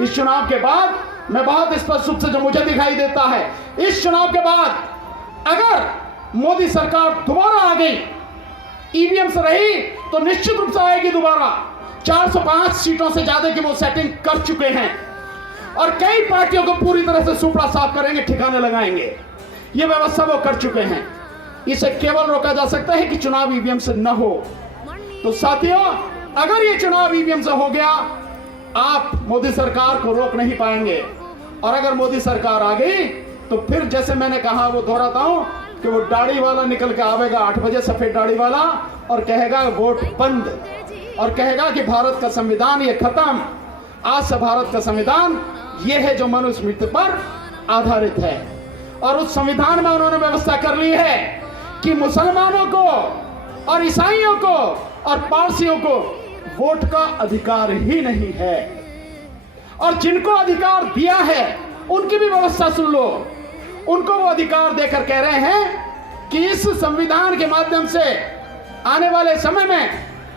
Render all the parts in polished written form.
इस चुनाव के बाद मैं बहुत स्पष्ट रूप से जो मुझे दिखाई देता है, इस चुनाव के बाद अगर मोदी सरकार दोबारा आ गई, ईवीएम से रही तो निश्चित रूप से आएगी दोबारा। 405 सीटों से ज्यादा की वो सेटिंग कर चुके हैं और कई पार्टियों को पूरी तरह से सुपड़ा साफ करेंगे, ठिकाने लगाएंगे। ये व्यवस्था वो कर चुके हैं। इसे केवल रोका जा सकता है कि चुनाव ईवीएम से न हो। तो साथियों, अगर ये चुनाव ईवीएम से हो गया, आप मोदी सरकार को रोक नहीं पाएंगे। और अगर मोदी सरकार आ गई तो फिर जैसे मैंने कहा, वो दोहराता हूं कि वो दाढ़ी वाला निकल के आवेगा 8 बजे, सफेद दाढ़ी वाला, और कहेगा वोट बंद, और कहेगा कि भारत का संविधान ये खत्म। आज से भारत का संविधान ये है जो मनुस्मृति पर आधारित है। और उस संविधान में उन्होंने व्यवस्था कर ली है कि मुसलमानों को और ईसाइयों को और पारसियों को वोट का अधिकार ही नहीं है। और जिनको अधिकार दिया है उनकी भी व्यवस्था सुन लो। उनको वो अधिकार देकर कह रहे हैं कि इस संविधान के माध्यम से आने वाले समय में,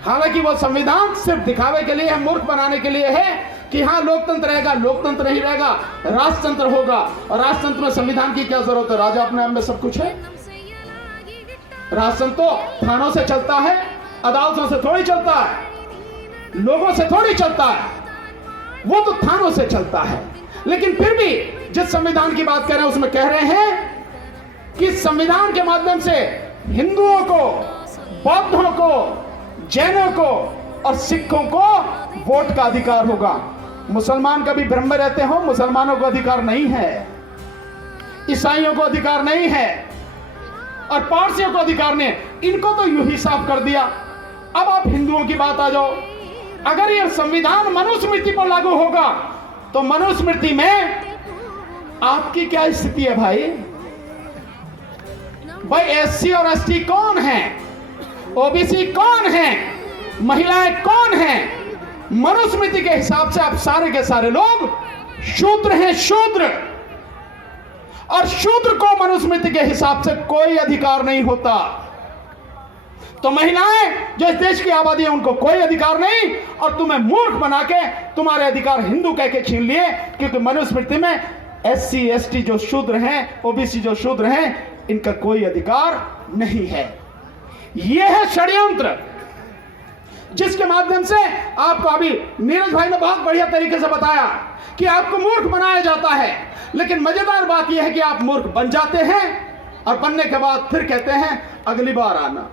हालांकि वो संविधान सिर्फ दिखावे के लिए है, मूर्ख बनाने के लिए है कि हाँ लोकतंत्र रहेगा, लोकतंत्र नहीं रहेगा, राजतंत्र होगा। और राजतंत्र में संविधान की क्या जरूरत है? राजा अपने आप में सब कुछ है। राजतंत्र तो थानों से चलता है, अदालतों से थोड़ी चलता है, लोगों से थोड़ी चलता है, वो तो थानों से चलता है। लेकिन फिर भी जिस संविधान की बात कर रहे हैं उसमें कह रहे हैं कि संविधान के माध्यम से हिंदुओं को, बौद्धों को, जैनों को और सिखों को वोट का अधिकार होगा। मुसलमान कभी भ्रम में रहते हो, मुसलमानों को अधिकार नहीं है, ईसाइयों को अधिकार नहीं है और पारसियों को अधिकार नहीं है। इनको तो यूं ही साफ कर दिया। अब आप हिंदुओं की बात आ जाओ। अगर यह संविधान मनुस्मृति पर लागू होगा तो मनुस्मृति में आपकी क्या स्थिति है भाई? भाई एससी और एसटी कौन है? ओबीसी कौन है? महिलाएं कौन हैं? मनुस्मृति के हिसाब से आप सारे के सारे लोग शूद्र हैं, शूद्र। और शूद्र को मनुस्मृति के हिसाब से कोई अधिकार नहीं होता। तो महिलाएं जो इस देश की आबादी है उनको कोई अधिकार नहीं, और तुम्हें मूर्ख बना के तुम्हारे अधिकार हिंदू कह के छीन लिए, क्योंकि मनुस्मृति में एससी एसटी जो शूद्र हैं, ओबीसी जो शूद्र हैं, इनका कोई अधिकार नहीं है। यह है षड्यंत्र जिसके माध्यम से आपको अभी नीरज भाई ने बहुत बढ़िया तरीके से बताया कि आपको मूर्ख बनाया जाता है। लेकिन मजेदार बात यह है कि आप मूर्ख बन जाते हैं और बनने के बाद फिर कहते हैं अगली बार आना।